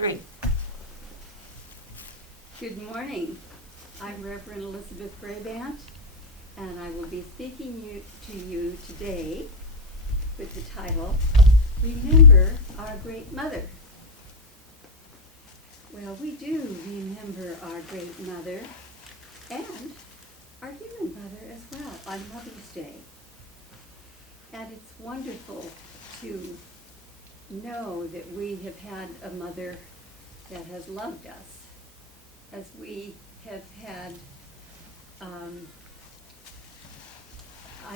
3. Good morning. I'm Reverend Elizabeth Brabant, and I will be speaking to you today with the title, Remember Our Great Mother. Well, we do remember our great mother and our human mother as well on Mother's Day. And it's wonderful to know that we have had a mother that has loved us, as we have had, I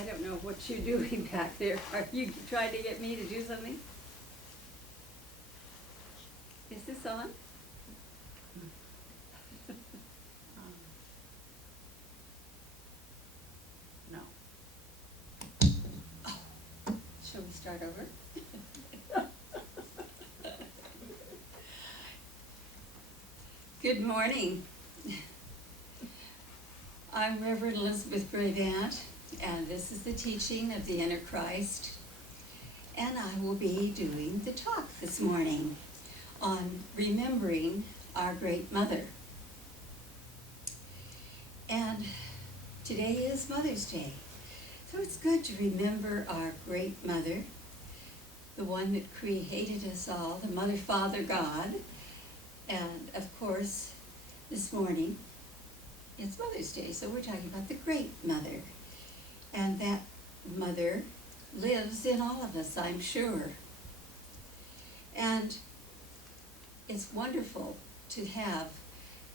don't know what you're doing back there. Are you trying to get me to do something? Is this on? No. Oh, shall we start over? Good morning. I'm Reverend Elizabeth Brabant, and this is the teaching of the Inner Christ, and I will be doing the talk this morning on remembering our great mother. And today is Mother's Day, so it's good to remember our great mother, the one that created us all, the Mother, Father, God. And of course, this morning, it's Mother's Day, so we're talking about the great mother. And that mother lives in all of us, I'm sure. And it's wonderful to have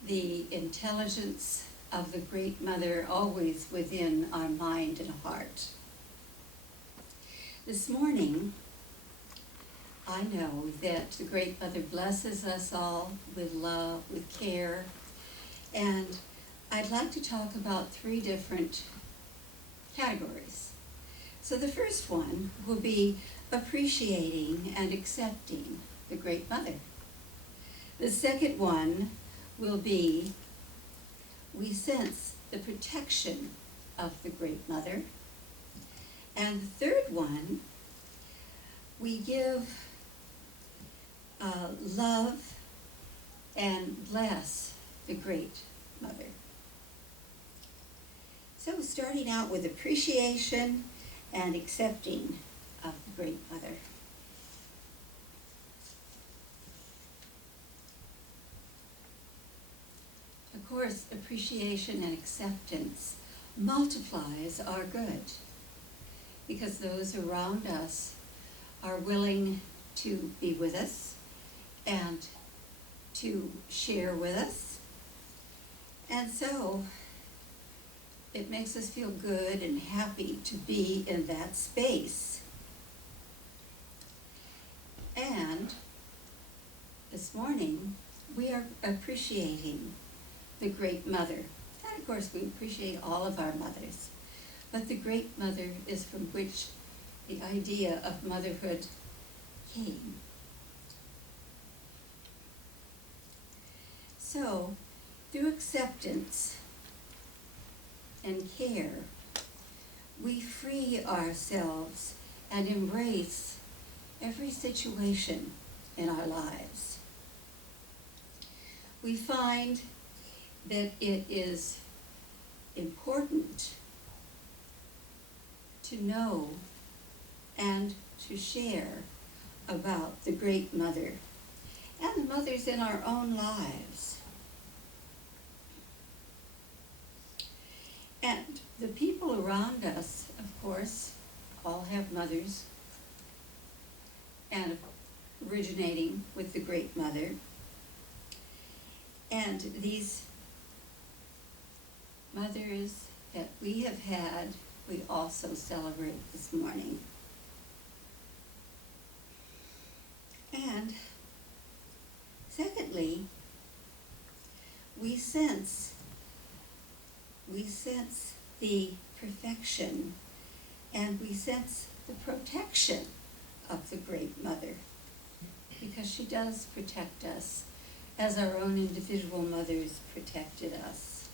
the intelligence of the great mother always within our mind and heart. This morning, I know that the Great Mother blesses us all with love, with care, and I'd like to talk about 3 different categories. So the first one will be appreciating and accepting the Great Mother. The second one will be we sense the protection of the Great Mother. And the third one, we give love and bless the Great Mother. So starting out with appreciation and accepting of the Great Mother. Of course, appreciation and acceptance multiplies our good, because those around us are willing to be with us and to share with us. And so it makes us feel good and happy to be in that space. And this morning, we are appreciating the Great Mother. And of course, we appreciate all of our mothers. But the Great Mother is from which the idea of motherhood came. So, through acceptance and care, we free ourselves and embrace every situation in our lives. We find that it is important to know and to share about the Great Mother and the mothers in our own lives. And the people around us, of course, all have mothers, and originating with the Great Mother. And these mothers that we have had, we also celebrate this morning. And secondly, we sense the perfection and we sense the protection of the Great Mother, because she does protect us as our own individual mothers protected us.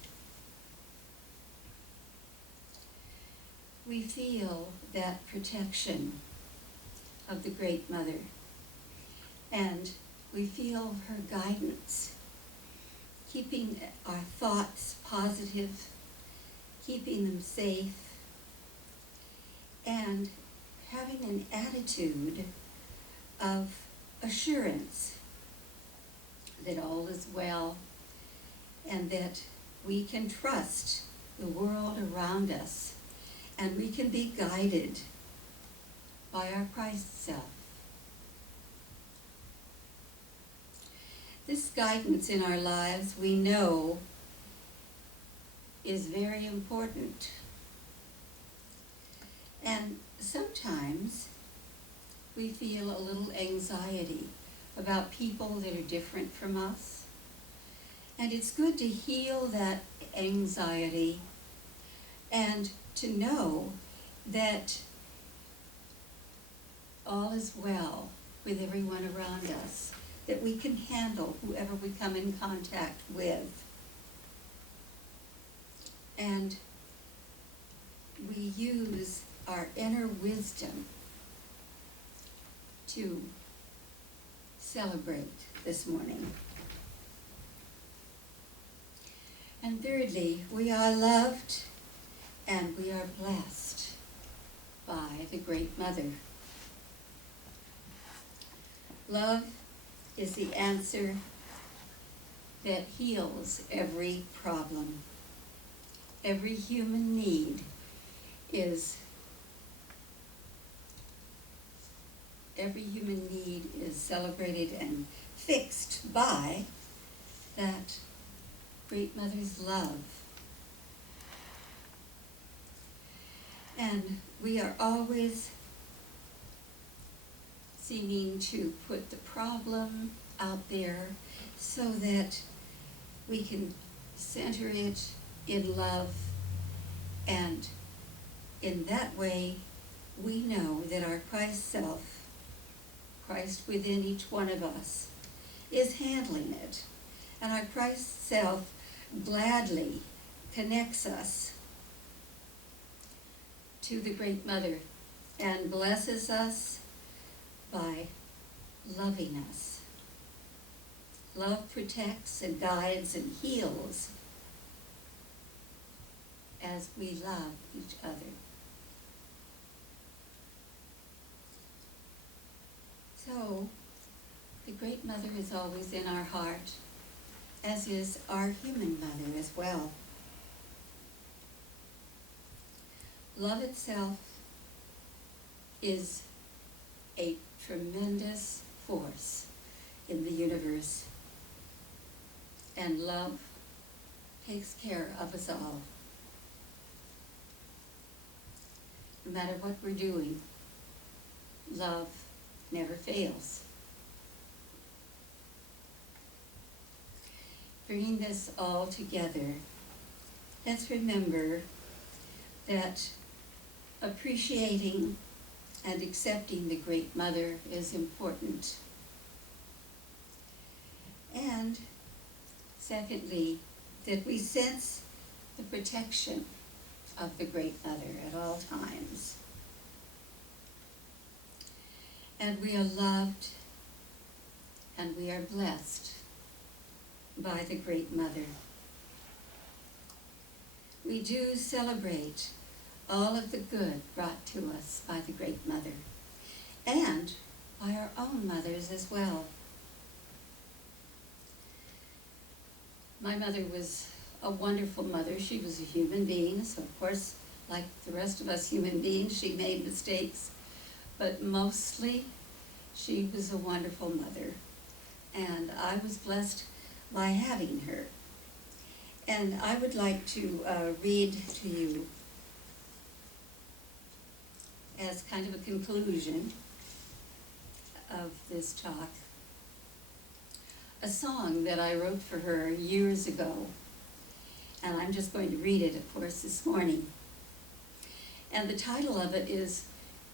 We feel that protection of the Great Mother, and we feel her guidance, keeping our thoughts positive, keeping them safe, and having an attitude of assurance that all is well and that we can trust the world around us and we can be guided by our Christ self. This guidance in our lives, we know, is very important. And sometimes we feel a little anxiety about people that are different from us. And it's good to heal that anxiety and to know that all is well with everyone around us, that we can handle whoever we come in contact with. And we use our inner wisdom to celebrate this morning. And thirdly, we are loved and we are blessed by the Great Mother. Love is the answer that heals every problem. Every human need is celebrated and fixed by that Great Mother's love. And we are always seeming to put the problem out there so that we can center it in love, and in that way we know that our Christ self, Christ within each one of us, is handling it, and our Christ self gladly connects us to the Great Mother and blesses us by loving us. Love protects and guides and heals as we love each other. So, the Great Mother is always in our heart, as is our human mother as well. Love itself is a tremendous force in the universe, and love takes care of us all. No matter what we're doing, love never fails. Bringing this all together, let's remember that appreciating and accepting the Great Mother is important. And secondly, that we sense the protection of the Great Mother at all times. And we are loved and we are blessed by the Great Mother. We do celebrate all of the good brought to us by the Great Mother, and by our own mothers as well. My mother was a wonderful mother. She was a human being, so of course, like the rest of us human beings, she made mistakes, but mostly she was a wonderful mother, and I was blessed by having her. And I would like to read to you, as kind of a conclusion of this talk, a song that I wrote for her years ago. And I'm just going to read it, of course, this morning. And the title of it is,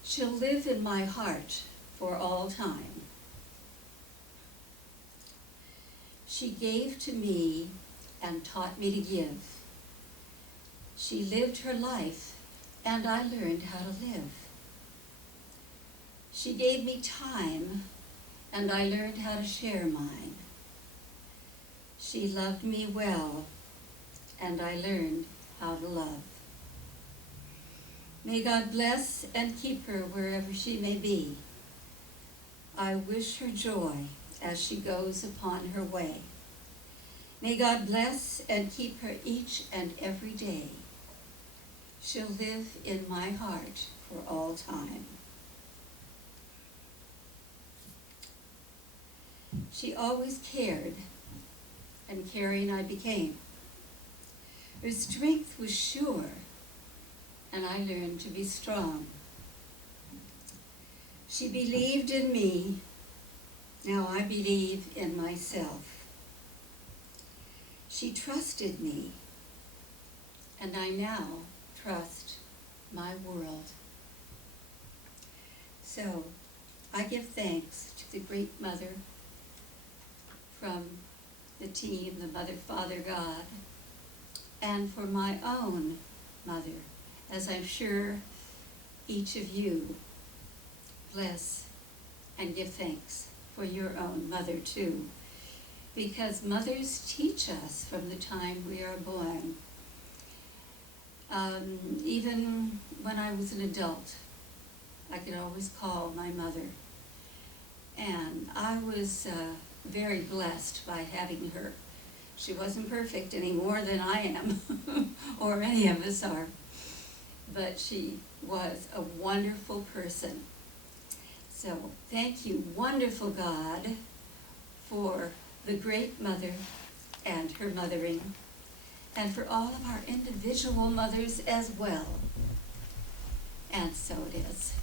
"She'll Live in My Heart for All Time." She gave to me and taught me to give. She lived her life, and I learned how to live. She gave me time and I learned how to share mine. She loved me well, and I learned how to love. May God bless and keep her wherever she may be. I wish her joy as she goes upon her way. May God bless and keep her each and every day. She'll live in my heart for all time. She always cared, and caring I became. Her strength was sure, and I learned to be strong. She believed in me, now I believe in myself. She trusted me, and I now trust my world. So, I give thanks to the great mother from the team, the Mother, Father, God, and for my own mother, as I'm sure each of you bless and give thanks for your own mother too, because mothers teach us from the time we are born. Even when I was an adult, I could always call my mother, and I was very blessed by having her. She wasn't perfect any more than I am, or any of us are, but she was a wonderful person. So thank you, wonderful God, for the great mother and her mothering, and for all of our individual mothers as well. And so it is.